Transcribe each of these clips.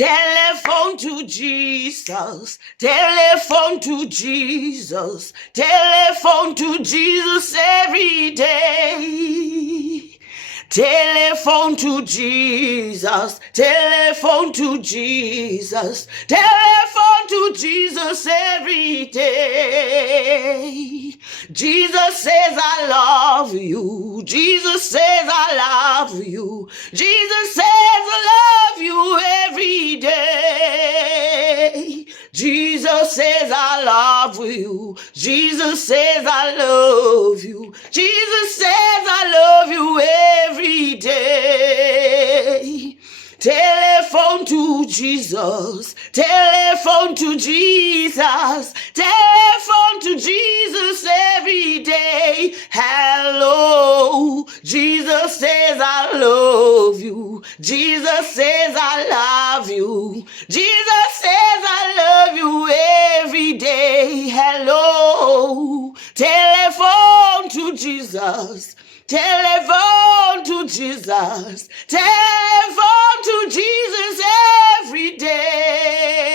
Telephone to Jesus, telephone to Jesus, telephone to Jesus every day. Telephone to Jesus, telephone to Jesus, telephone to Jesus every day. Jesus says I love you. Jesus says I love you. Jesus says I love you every day. Jesus says I love you. Jesus says I love you. Jesus says I love you every day. Telephone to Jesus, telephone to Jesus, telephone to Jesus every day. Hello, Jesus says I love you. Jesus says I love you. Jesus says I love you every day. Hello, telephone to Jesus. Telephone to Jesus, telephone to Jesus every day.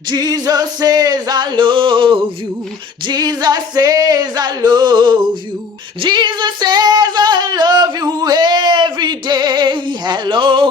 Jesus says I love you. Jesus says I love you. Jesus says I love you every day. Hello.